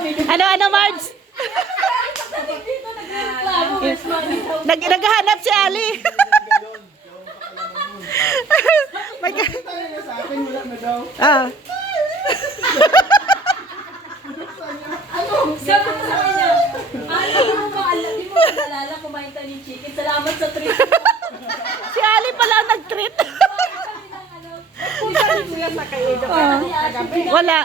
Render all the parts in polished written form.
Ano, Marge? Naghahanap si Ali. May ka... Sa akin, wala na daw. Ah. Sabi ko sa kanya, di mo maalala kumain tayo ng chicken. Salamat sa treat. Si Ali pala ang nag-treat. Wala.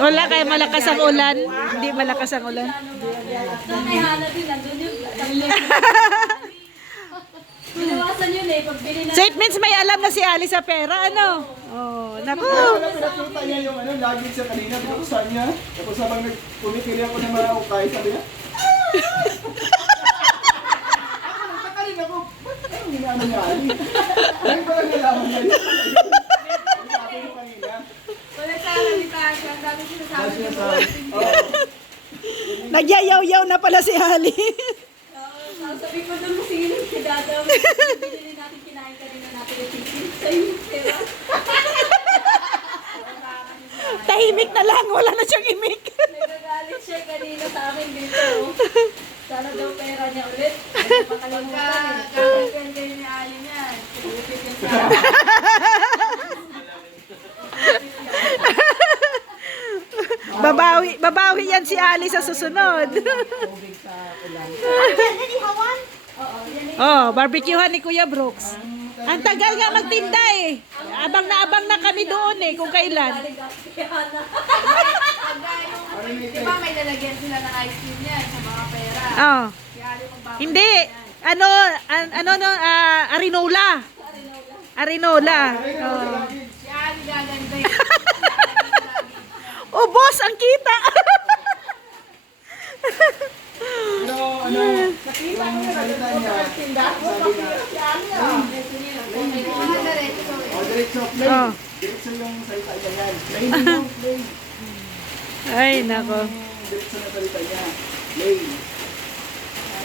Wala kaya malakas ang ulan. Hindi malakas ang ulan. Kay Hana din, nandun yung binawasan yun eh. Pagbili na. So it means may alam na si Ali sa pera, ano? Oh, naku. Pinakita niya yung lagi siya kanina, binuksan niya. Tapos habang pumitili ako ng mga ukay, sabi niya, nagkakarin ako, ba't anong ginano niya, Ali? Ngayon pa lang nalaman niya yun. Sabi mo kanina. Wala sa alamitaan siya. Ang dami sinasabi niya. Nagyayaw-yaw na pala si Ali. Sabi ko doon singin si Dada. Binili natin, kinain kanina natin yung chicken. Sa'yo, diba? Tahimik na lang, wala na siyang imik. Nagagalit siya kanina sa akin dito. Sana daw pera niya ulit. Pakalimutan eh. Kapag kayo ni Ali niyan. Upit yung sa Babawi yan si Ali sa susunod. Oh, barbecuehan ni Kuya Brooks. Ang tagal nga magtinda eh. Abang na kami doon eh, kung kailan. Diba may lalagyan sila ng ice cream niyan sa mga pera? Oh. Si Ali magbabalik Hindi. Arinola. Arinola. Oh. Si Ali gaganda yun. Oh, boss, ang kita. Yung salita niya, sabi niya, diretso, play. Oh. Diretso yung salita niya yan. Play mo, play. Ay, nako. Diretso na salita niya. Play.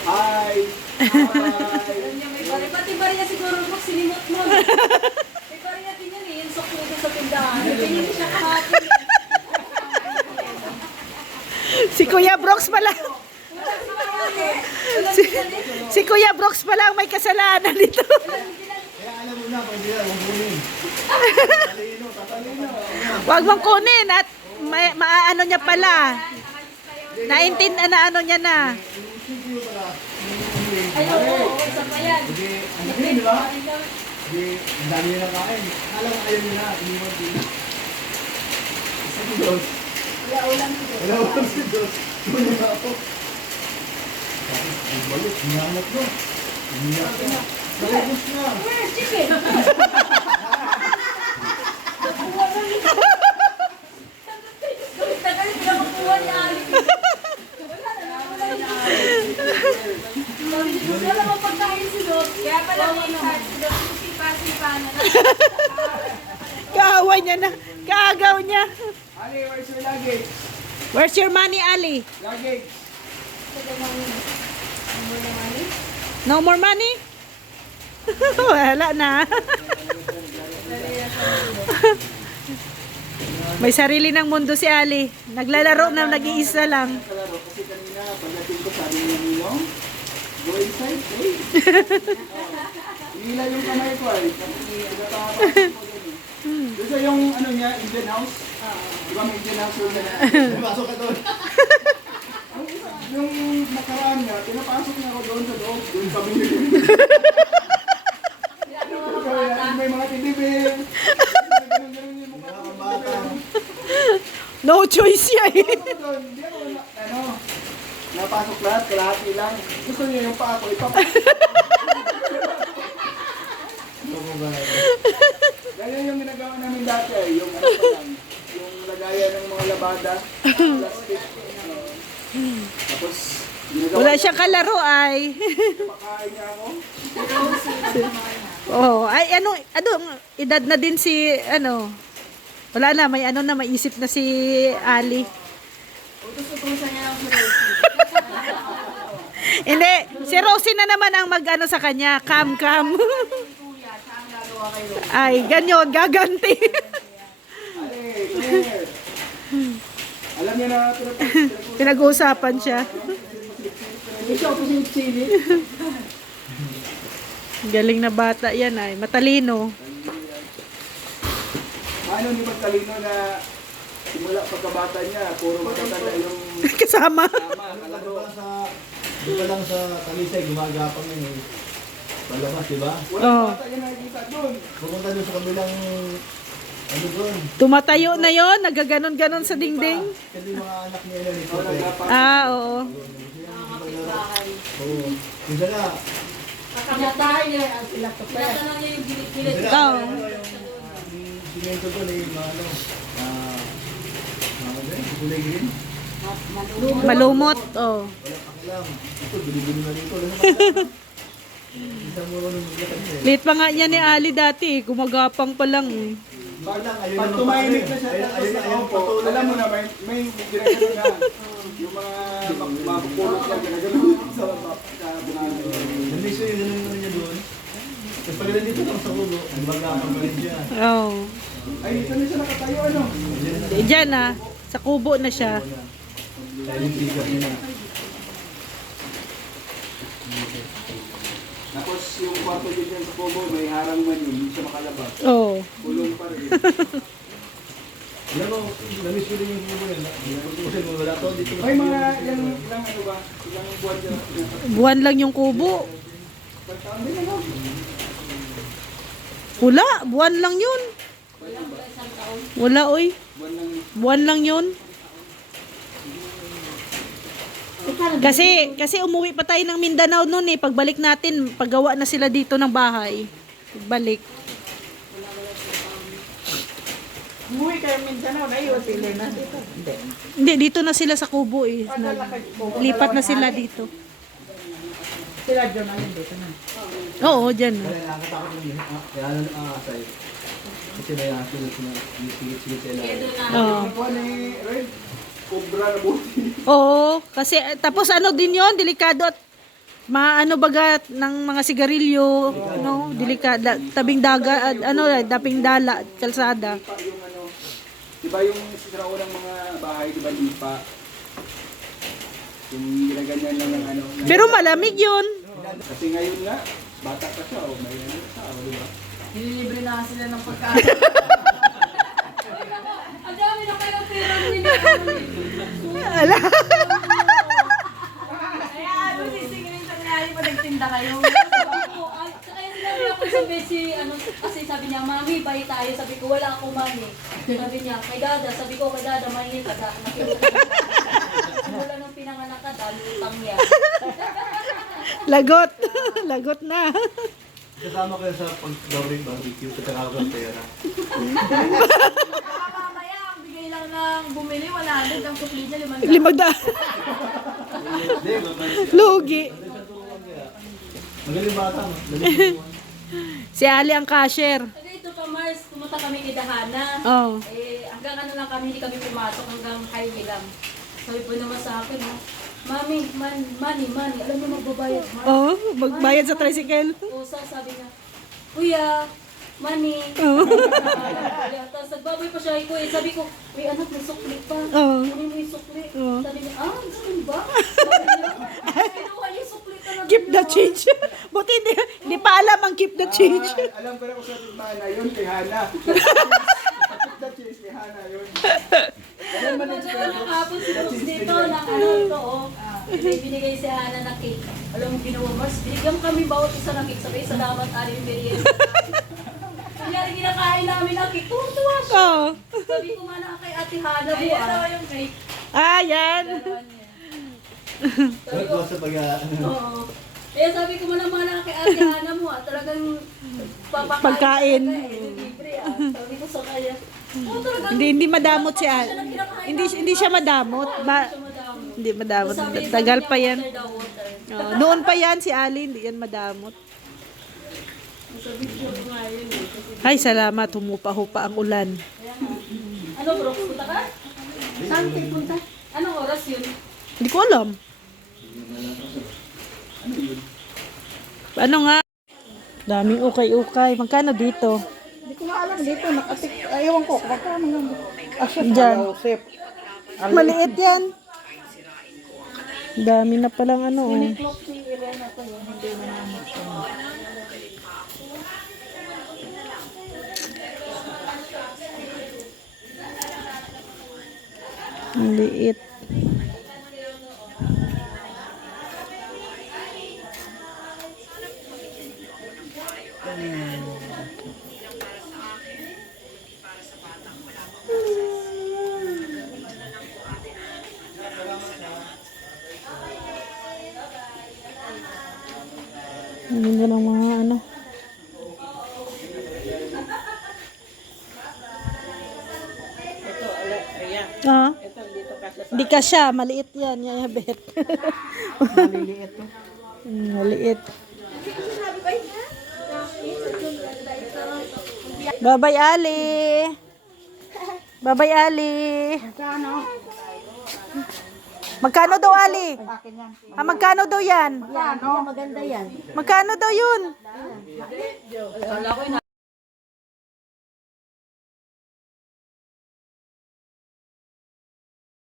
Hi. Hi. May bari. Pati bari niya siguro mo, sinimot mo. May bari niya din yan eh, yung sok nito sa tindahan. Pinili siya kahapon. Si Kuya Brooks pala. Si Kuya Brooks pala ang may kasalanan dito. Kaya alam mo na, pag hindi na, huwag kunin. Tatalino, tatalino. Huwag mong kunin at maaano niya pala. Ano niya na. Ay, oo, isa pa yan. Hindi, ang dami, di ba? Hindi, ang dami nila kain. Alam mo, ayaw nila, iniwan din. Isa si Dos. Wala ulam dito. Wala ko si Dos. Kunin ako. Tapos, ang balik, hinahanap mo. Hiniyak na. Nakapos na. Where's chicken? Galit na makuha ni Ali. Wala na, wala na. Wala mo pagkain si Dot. Kaya pala may card si Dot. Sipa-sipa na. Kaaway niya na. Kaagaw niya. Ali, where's your luggage? Where's your money, Ali? Luggage. No more money? Wala na. May sarili ng mundo si Ali. Naglalaro na nag-iisa lang. Kalaro, kasi kanina, pagdating ko, sabi niya Ninong, go inside, hey. Hinila yung kamay ko ay. Pinatapakan ko ganun. Doon sa yung ano niya, Indian house. Di ba may Indian house doon na? Pasok ka doon. Yung nakaraan niya, pinapasok niya ako doon sa loob. Doon kami nilin. May mga titibig. Ganun-ganun yung mukha ng bata. No choice siya eh. Hindi ako, napasok lahat, kalahati lang. Gusto niya yung paa ko, ipapasok. Ganyan yung ginagawa namin dati ay, yung ano pa lang, yung lagayan ng mga labada, plastic. Tapos, ginagawa Wala siyang kalaro ay. pakain niya ako. Oh, ay edad na din si wala na, may maisip na si Ali. Utos-utusan niya lang si Rosie. Hindi, si Rosie na naman ang mag-ano sa kanya, cam. Kuya, Saan gagawa kayo? Ay, ganyan, gaganti. Ale, Claire. Alam niya na Pinag-uusapan siya. Gusto ko si Chili. Galing na bata yan ay. Matalino. Ano ni Magtalino na simula pagkabata niya, puro matatanda yung Kasama. tama, kalaro. Di ba lang sa Talisay, gumagapang yun eh. Palabas, di ba? Walang Oh. bata yung nakikita doon. Pupunta doon sa kabilang, ano doon? Tumatayo na yon, nagaganon-ganon sa dingding. Kasi yung mga anak niya yun, Oh, nagapang. Ah, oo. Kapit-bahay. Oo. Minsan na, Pinatahan niya sila to. Pinatahan niya yung gilit-gilit. minsan Oo. na, yung simento doon eh, mga ano, ano yun, kulay green. Malumot. Oh. Walang pakialam. Ito, bili-bili na rito. Alam mo pa Isang mo nung maglakan niya eh. Late pa nga niya ni Ali dati. Gumagapang pa lang. Eh. Parang ayun Pag ang tumahimik pare. na siya, Ayun, tapos ayun, ayun, nakaupo, patuloy alam mo na. na, may ginagano na. Yung mga mapupulot lang, ginagano sa bunga. Nandito yung ganun yung ano niya doon. Tapos pag nandito lang sa ulo, magagapang pa rin siya. Oh. Ay, dito na siya nakatayo, ano? Diyan ah. Sa kubo na siya. Dahil yung tigas niya na. Tapos yung kwarto din dyan sa Pogo, may harang man yun, hindi siya makalabas. Oh. Kulong pa rin. Alam mo, namiss ko din yung bubo yun. Kasi wala to, dito. May mga ilang ano ba? Ilang buwan dyan. Buwan lang yung kubo. Pagkaan din ano? Wala. Buwan lang yun. Wala oy. Buwan lang. Buwan lang yun. Kasi umuwi pa tayo ng Mindanao noon eh. Pagbalik natin, paggawa na sila dito ng bahay. Pagbalik. Umuwi kayo Mindanao na yun. Pili na dito. Hindi, dito na sila sa kubo eh. Lipat na sila dito. Sila dyan na yun dito na. Oo, dyan. Kaya nakakatakot yung yun. Kaya ano nakakasay. Kasi may hasilot na sigit-sigit sila. Oo. Buwan ni Red. Cobra na buti. Oo, kasi tapos ano din yon, delikado at maano baga ng mga sigarilyo, no, delikado, tabing daga, ano, tabing dala, kalsada. Lipa yung ano. Diba yung sinaunang mga bahay, diba lipa? Yung ginaganyan lang ng ano. Pero malamig yun. Kasi ngayon nga, bata pa siya, may ano siya, diba? Nililibre na sila ng pagkain. Ang dami na kayong pera nila. Ala. Kaya ano, sisingilin sa nangyari pa nagtinda kayo. Kaya sinabi ako sabi kasi sabi niya, Mami, bayi tayo. Sabi ko, wala ako money. Sabi niya, kay Dada. Sabi ko, kay Dada, mahingi ka da. Wala nang pinanganak ka, dahil utang niya. Lagot. Lagot na. Kasama kayo sa pag-barbecue sa kakawag pera. Mamaya, ang bigay lang ng bumili, 100 ang sukli niya, 500. 500. Hindi, Lugi. magaling bata mo. Magaling mo. Si Ali ang cashier. Dito pa Mars, pumunta kami kay Dahana. Oh. Hanggang ano lang kami, hindi kami pumasok, hanggang highway lang. Sabi po naman sa akin, Mami, money. Alam mo magbabayad, Mars. Oh, magbayad sa tricycle. O, sabi niya, Kuya, money. Tapos nagbabay pa siya, Kuya. Sabi ko, Uy, anak, may sukli pa. Oo. Ano may sukli? Oo. Sabi niya, ganun ba? Sabi niya, kinuha niya yung sukli talaga. Keep the change. Buti hindi pa alam ang keep the change. Alam ko na kung sa Tigmana yun, kay Hana. The cheese kay Hana yun. Alam mo na Pagkawa ng hapon si Rose dito, ng ano ito, binigay si Hana na cake. Alam mo, ginawa, Mars, binigyan kami bawat isa ng cake. Sabi, salamat, Ali, yung merienda. Kanyari, kinakain namin ang cake. Tuwa siya. Oh. Sabi ko nga na kay Ate Hana, buwan. yung cake. Ah, yan. Sabi ko, Huwag sa pag- oo. Kaya sabi ko mana kay Ate Hana mo, talagang Pagkain. talaga libre, Sabi ko sa kanya, talagang Hindi madamot si Ali. Hindi siya madamot. Hindi madamot. Tagal pa yan. Oh, noon pa yan si Ali, hindi yan madamot. Ay, salamat. Humupa-hupa ang ulan. Ano bro, punta ka? Saan kayo punta? Anong oras yun? Hindi ko alam. Ano nga? Daming ukay-ukay. Magkano dito? Hindi ko nga alam dito. Ayawan ko. Magkano nga. Asip. Diyan. Asip. Maliit yan. Dami na palang ano. Oh. Clock si Irene ko yun, hindi mo namin ito. Maliit. Ang ganda ng mga ano. Ah? Di ka siya, maliit yan, yayabet. Maliliit to. Maliit. Bye-bye, Ali. Bye-bye, Ali. Magkano? Magkano daw, Ali? Akin yan. Ah, magkano daw yan? Yan, maganda yan. Magkano daw yun?